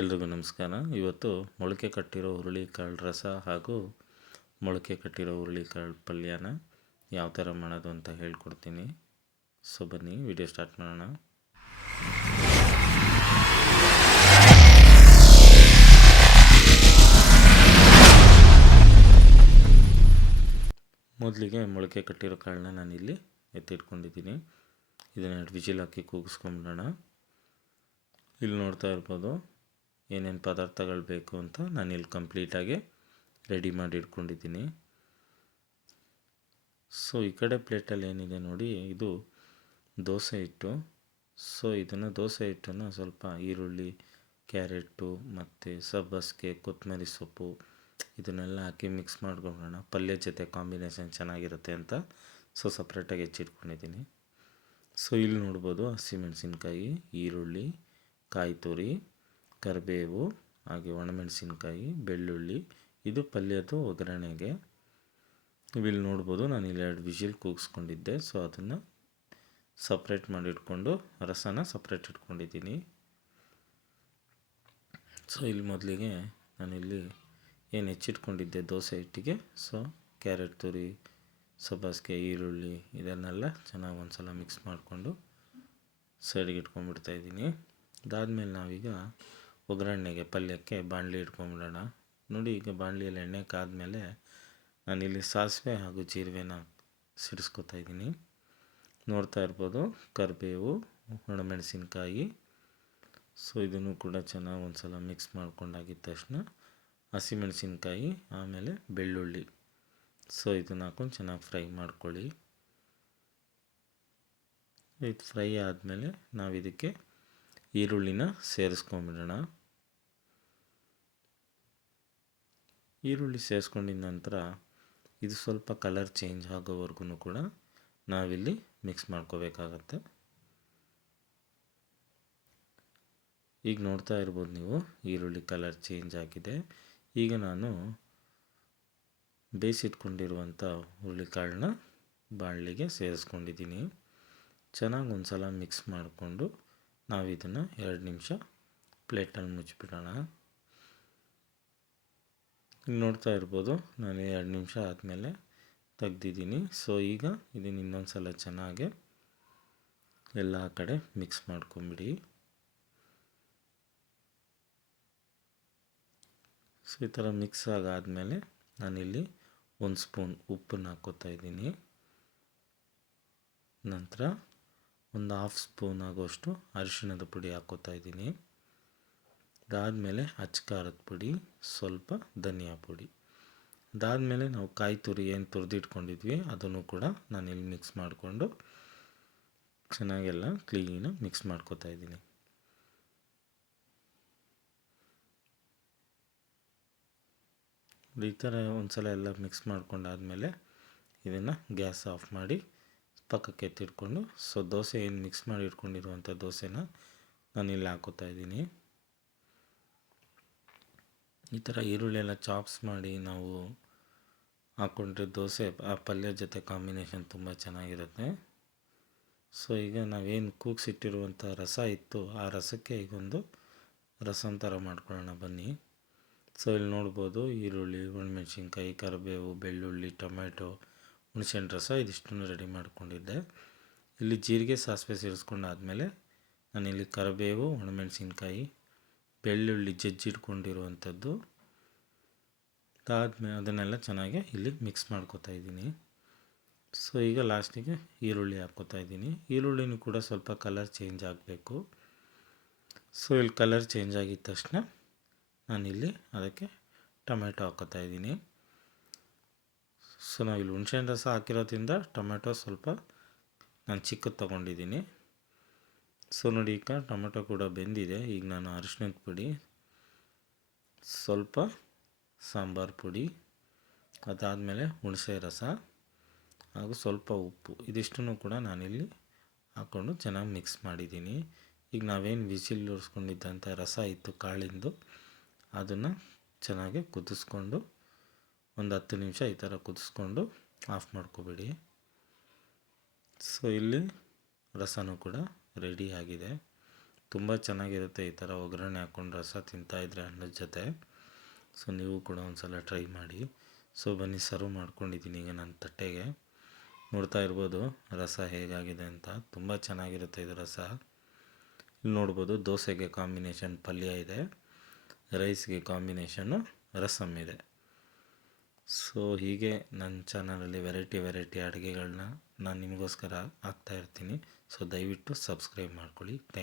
ಎಲ್ರಿಗೂ ನಮಸ್ಕಾರ. ಇವತ್ತು ಮೊಳಕೆ ಕಟ್ಟಿರೋ ಹುರುಳಿಕಾಳು ರಸ ಹಾಗೂ ಮೊಳಕೆ ಕಟ್ಟಿರೋ ಹುರುಳಿಕಾಳು ಪಲ್ಯನ ಯಾವ ಥರ ಮಾಡೋದು ಅಂತ ಹೇಳ್ಕೊಡ್ತೀನಿ. ಸೊ ಬನ್ನಿ, ವಿಡಿಯೋ ಸ್ಟಾರ್ಟ್ ಮಾಡೋಣ. ಮೊದಲಿಗೆ ಮೊಳಕೆ ಕಟ್ಟಿರೋ ಕಾಳನ್ನ ನಾನಿಲ್ಲಿ ಎತ್ತಿಟ್ಕೊಂಡಿದ್ದೀನಿ. ಇದನ್ನ ವಿಜಿಲ್ ಹಾಕಿ ಕೂಗಿಸ್ಕೊಂಬಿಡೋಣ. ಇಲ್ಲಿ ನೋಡ್ತಾ ಇರ್ಬೋದು ಏನೇನು ಪದಾರ್ಥಗಳು ಬೇಕು ಅಂತ ನಾನು ಇಲ್ಲಿ ಕಂಪ್ಲೀಟಾಗಿ ರೆಡಿ ಮಾಡಿ ಇಟ್ಕೊಂಡಿದ್ದೀನಿ ಸೊ, ಈ ಕಡೆ ಪ್ಲೇಟಲ್ಲಿ ಏನಿದೆ ನೋಡಿ, ಇದು ದೋಸೆ ಹಿಟ್ಟು. ಸೊ, ಇದನ್ನು ದೋಸೆ ಹಿಟ್ಟನ್ನು ಸ್ವಲ್ಪ ಈರುಳ್ಳಿ ಕ್ಯಾರೆಟು ಮತ್ತು ಸಬ್ಬಸ್ಗೆ ಕೊತ್ತಂಬರಿ ಸೊಪ್ಪು, ಇದನ್ನೆಲ್ಲ ಹಾಕಿ ಮಿಕ್ಸ್ ಮಾಡ್ಕೊಳ್ಳೋಣ ಪಲ್ಯ ಜೊತೆ ಕಾಂಬಿನೇಷನ್ ಚೆನ್ನಾಗಿರುತ್ತೆ ಅಂತ ಸೊ, ಸಪ್ರೇಟಾಗಿ ಹೆಚ್ಚಿಟ್ಕೊಂಡಿದ್ದೀನಿ. ಸೊ, ಇಲ್ಲಿ ನೋಡ್ಬೋದು ಹಸಿಮೆಣಸಿನ್ಕಾಯಿ ಈರುಳ್ಳಿ ಕಾಯಿ ತುರಿ ಕರಿಬೇವು, ಹಾಗೆ ಒಣಮೆಣಸಿನ್ಕಾಯಿ, ಬೆಳ್ಳುಳ್ಳಿ. ಇದು ಪಲ್ಯದ್ದು ಒಗ್ಗರಣೆಗೆ. ಇಲ್ಲಿ ನೋಡ್ಬೋದು ನಾನು ಇಲ್ಲಿ ಎರಡು ವಿಜಿಲ್ ಕೂಗಿಸ್ಕೊಂಡಿದ್ದೆ. ಸೊ ಅದನ್ನು ಸಪ್ರೇಟ್ ಮಾಡಿ ಇಟ್ಕೊಂಡು ರಸನ ಸಪ್ರೇಟ್ ಇಟ್ಕೊಂಡಿದ್ದೀನಿ. ಸೊ ಇಲ್ಲಿ ಮೊದಲಿಗೆ ನಾನಿಲ್ಲಿ ಏನು ಹೆಚ್ಚಿಟ್ಕೊಂಡಿದ್ದೆ ದೋಸೆ ಹಿಟ್ಟಿಗೆ. ಸೊ ಕ್ಯಾರೆಟ್ ತುರಿ, ಸಬ್ಬಾಸಿಗೆ, ಈರುಳ್ಳಿ ಇದನ್ನೆಲ್ಲ ಚೆನ್ನಾಗಿ ಒಂದು ಸಲ ಮಿಕ್ಸ್ ಮಾಡಿಕೊಂಡು ಸೈಡಿಗೆ ಇಟ್ಕೊಂಡ್ಬಿಡ್ತಾ ಇದ್ದೀನಿ. ಅದಾದಮೇಲೆ ನಾವೀಗ ಒಗ್ಗರಣೆಗೆ ಪಲ್ಯಕ್ಕೆ ಬಾಣಲಿ ಇಟ್ಕೊಂಬಿಡೋಣ. ನೋಡಿ, ಈಗ ಬಾಣಲಿಯಲ್ಲಿ ಎಣ್ಣೆ ಕಾದ್ಮೇಲೆ ನಾನಿಲ್ಲಿ ಸಾಸಿವೆ ಹಾಗೂ ಜೀರಿಗೆನ ಸಿಡಿಸ್ಕೊತಾ ಇದ್ದೀನಿ. ನೋಡ್ತಾ ಇರ್ಬೋದು, ಕರಿಬೇವು, ಒಣಮೆಣಸಿನ್ಕಾಯಿ. ಸೊ ಇದನ್ನು ಕೂಡ ಚೆನ್ನಾಗಿ ಒಂದು ಸಲ ಮಿಕ್ಸ್ ಮಾಡ್ಕೊಂಡಾಗಿದ್ದ ತಕ್ಷಣ ಹಸಿಮೆಣಸಿನ್ಕಾಯಿ, ಆಮೇಲೆ ಬೆಳ್ಳುಳ್ಳಿ. ಸೊ ಇದನ್ನು ಹಾಕೊಂಡು ಚೆನ್ನಾಗಿ ಫ್ರೈ ಮಾಡ್ಕೊಳ್ಳಿ. ಇದು ಫ್ರೈ ಆದಮೇಲೆ ನಾವು ಇದಕ್ಕೆ ಈರುಳ್ಳಿನ ಸೇರಿಸ್ಕೊಂಬಿಡೋಣ. ಈರುಳ್ಳಿ ಸೇರಿಸ್ಕೊಂಡಿದ ನಂತರ ಇದು ಸ್ವಲ್ಪ ಕಲರ್ ಚೇಂಜ್ ಆಗೋವರೆಗೂ ಕೂಡ ನಾವಿಲ್ಲಿ ಮಿಕ್ಸ್ ಮಾಡ್ಕೋಬೇಕಾಗತ್ತೆ. ಈಗ ನೋಡ್ತಾ ಇರ್ಬೋದು ನೀವು ಈರುಳ್ಳಿ ಕಲರ್ ಚೇಂಜ್ ಆಗಿದೆ. ಈಗ ನಾನು ಬೇಯಿಸಿಟ್ಕೊಂಡಿರುವಂಥ ಹುರುಳಿಕಾಳನ್ನ ಬಾಣಲಿಗೆ ಸೇರಿಸ್ಕೊಂಡಿದ್ದೀನಿ. ಚೆನ್ನಾಗಿ ಒಂದು ಸಲ ಮಿಕ್ಸ್ ಮಾಡಿಕೊಂಡು ನಾವು ಇದನ್ನು ಎರಡು ನಿಮಿಷ ಪ್ಲೇಟನ್ನು ಮುಚ್ಚಿಬಿಡೋಣ. ನೋಡ್ತಾ ಇರ್ಬೋದು, ನಾನು ಎರಡು ನಿಮಿಷ ಆದಮೇಲೆ ತೆಗ್ದಿದ್ದೀನಿ. ಸೊ ಈಗ ಇದನ್ನು ಇನ್ನೊಂದು ಸಲ ಚೆನ್ನಾಗಿ ಎಲ್ಲ ಕಡೆ ಮಿಕ್ಸ್ ಮಾಡ್ಕೊಂಬಿಡಿ. ಸೊ ಈ ಥರ ಮಿಕ್ಸ್ ಆಗಾದಮೇಲೆ ನಾನಿಲ್ಲಿ ಒಂದು ಸ್ಪೂನ್ ಉಪ್ಪನ್ನು ಹಾಕೋತಾ ಇದ್ದೀನಿ. ನಂತರ ಒಂದು ಹಾಫ್ ಸ್ಪೂನ್ ಆಗೋಷ್ಟು ಅರಿಶಿಣದ ಪುಡಿ ಹಾಕೋತಾ ಇದ್ದೀನಿ. ಅದಾದಮೇಲೆ ಅಚ್ಚ ಖಾರದ ಪುಡಿ, ಸ್ವಲ್ಪ ಧನಿಯಾ ಪುಡಿ. ಅದಾದಮೇಲೆ ನಾವು ಕಾಯಿ ತುರಿ ಏನು ತುರಿದಿಟ್ಕೊಂಡಿದ್ವಿ, ಅದನ್ನು ಕೂಡ ನಾನು ಇಲ್ಲಿ ಮಿಕ್ಸ್ ಮಾಡಿಕೊಂಡು ಚೆನ್ನಾಗೆಲ್ಲ ಕ್ಲೀನಾಗಿ ಮಿಕ್ಸ್ ಮಾಡ್ಕೋತಾ ಇದ್ದೀನಿ. ಈ ಥರ ಒಂದು ಸಲ ಎಲ್ಲ ಮಿಕ್ಸ್ ಮಾಡ್ಕೊಂಡಾದಮೇಲೆ ಇದನ್ನು ಗ್ಯಾಸ್ ಆಫ್ ಮಾಡಿ ಪಕ್ಕಕ್ಕೆ ಎತ್ತಿಟ್ಕೊಂಡು ಸೊ ದೋಸೆ ಏನು ಮಿಕ್ಸ್ ಮಾಡಿ ಇಟ್ಕೊಂಡಿರುವಂಥ ದೋಸೆನ ನಾನು ಇಲ್ಲಿ ಹಾಕೋತಾ ಇದ್ದೀನಿ. ಈ ಥರ ಈರುಳ್ಳಿ ಎಲ್ಲ ಚಾಪ್ಸ್ ಮಾಡಿ ನಾವು ಹಾಕ್ಕೊಂಡ್ರೆ ದೋಸೆ ಆ ಪಲ್ಯ ಜೊತೆ ಕಾಂಬಿನೇಷನ್ ತುಂಬ ಚೆನ್ನಾಗಿರುತ್ತೆ. ಸೊ ಈಗ ನಾವೇನು ಕೂಗ್ಸಿಟ್ಟಿರುವಂಥ ರಸ ಇತ್ತು ಆ ರಸಕ್ಕೆ ಈಗೊಂದು ರಸಂ ಥರ ಮಾಡ್ಕೊಳ್ಳೋಣ ಬನ್ನಿ. ಸೊ ಇಲ್ಲಿ ನೋಡ್ಬೋದು ಈರುಳ್ಳಿ ಒಣಮೆಣ್ಸಿನ್ಕಾಯಿ ಕರಿಬೇವು, ಬೆಳ್ಳುಳ್ಳಿ ಟೊಮೆಟೊ ಹುಣಸೆಹಣ್ಣು ರಸ ಇದಿಷ್ಟನ್ನು ರೆಡಿ ಮಾಡಿಕೊಂಡಿದ್ದೆ. ಇಲ್ಲಿ ಜೀರಿಗೆ, ಸಾಸಿವೆ ಸೇರಿಸ್ಕೊಂಡಾದಮೇಲೆ ನಾನಿಲ್ಲಿ ಕರಿಬೇವು, ಒಣಮೆಣಸಿನ್ಕಾಯಿ, ಬೆಳ್ಳುಳ್ಳಿ ಜಜ್ಜಿಟ್ಕೊಂಡಿರುವಂಥದ್ದು ಅದಾದಮೇಲೆ ಅದನ್ನೆಲ್ಲ ಚೆನ್ನಾಗಿ ಇಲ್ಲಿ ಮಿಕ್ಸ್ ಮಾಡ್ಕೋತಾ ಇದ್ದೀನಿ. ಸೊ ಈಗ ಲಾಸ್ಟಿಗೆ ಈರುಳ್ಳಿ ಹಾಕ್ಕೋತಾ ಇದ್ದೀನಿ. ಈರುಳ್ಳಿನೂ ಕೂಡ ಸ್ವಲ್ಪ ಕಲರ್ ಚೇಂಜ್ ಆಗಬೇಕು. ಸೊ ಇಲ್ಲಿ ಕಲರ್ ಚೇಂಜ್ ಆಗಿದ ತಕ್ಷಣ ನಾನಿಲ್ಲಿ ಅದಕ್ಕೆ ಟೊಮೆಟೊ ಹಾಕ್ಕೋತಾ ಇದ್ದೀನಿ. ಸೊ ನಾವಿಲ್ಲಿ ಹುಣ್ಸೆಹಣ್ಣು ರಸ ಹಾಕಿರೋದ್ರಿಂದ ಟೊಮೆಟೊ ಸ್ವಲ್ಪ ನಾನು ಚಿಕ್ಕದು ತೊಗೊಂಡಿದ್ದೀನಿ. ಸೊ ನೋಡಿ ಈಗ ಟೊಮೆಟೊ ಕೂಡ ಬೆಂದಿದೆ. ಈಗ ನಾನು ಅರಿಶಿಣದ ಪುಡಿ, ಸ್ವಲ್ಪ ಸಾಂಬಾರು ಪುಡಿ, ಅದಾದಮೇಲೆ ಹುಣಸೆ ರಸ ಹಾಗೂ ಸ್ವಲ್ಪ ಉಪ್ಪು ಇದಿಷ್ಟನ್ನು ಕೂಡ ನಾನಿಲ್ಲಿ ಹಾಕ್ಕೊಂಡು ಚೆನ್ನಾಗಿ ಮಿಕ್ಸ್ ಮಾಡಿದ್ದೀನಿ. ಈಗ ನಾವೇನು ವಿಸಿಲ್ ಉರಿಸ್ಕೊಂಡಿದ್ದಂಥ ರಸ ಇತ್ತು ಕಾಳಿಂದು, ಅದನ್ನು ಚೆನ್ನಾಗಿ ಕುದಿಸ್ಕೊಂಡು ಒಂದು ಹತ್ತು ನಿಮಿಷ ಈ ಥರ ಕುದಿಸ್ಕೊಂಡು ಆಫ್ ಮಾಡ್ಕೋಬೇಡಿ. ಸೊ ಇಲ್ಲಿ ರಸನೂ ಕೂಡ ರೆಡಿ ಆಗಿದೆ. ತುಂಬ ಚೆನ್ನಾಗಿರುತ್ತೆ ಈ ಥರ ಒಗ್ಗರಣೆ ಹಾಕ್ಕೊಂಡು ರಸ ತಿಂತಾಯಿದ್ರೆ ಅನ್ನದ ಜೊತೆ. ಸೊ ನೀವು ಕೂಡ ಒಂದು ಸಲ ಟ್ರೈ ಮಾಡಿ. ಸೊ ಬನ್ನಿ, ಸರ್ವ್ ಮಾಡ್ಕೊಂಡಿದ್ದೀನಿ ಈಗ ನನ್ನ ತಟ್ಟೆಗೆ. ನೋಡ್ತಾ ಇರ್ಬೋದು ರಸ ಹೇಗಾಗಿದೆ ಅಂತ. ತುಂಬ ಚೆನ್ನಾಗಿರುತ್ತೆ ಇದು ರಸ. ಇಲ್ಲಿ ನೋಡ್ಬೋದು ದೋಸೆಗೆ ಕಾಂಬಿನೇಷನ್ ಪಲ್ಯ ಇದೆ. ರೈಸ್ಗೆ ಕಾಂಬಿನೇಷನ್ನು ರಸಮ್ ಇದೆ. ಸೊ ಹೀಗೆ ನನ್ನ ಚಾನಲಲ್ಲಿ ವೆರೈಟಿ ವೆರೈಟಿ ಅಡುಗೆಗಳನ್ನ ನಾನು ನಿಮಗೋಸ್ಕರ ಹಾಕ್ತಾಯಿರ್ತೀನಿ ಸೊ ದಯವಿಟ್ಟು ಸಬ್ಸ್ಕ್ರೈಬ್ ಮಾಡ್ಕೊಳ್ಳಿ. ಥ್ಯಾಂಕ್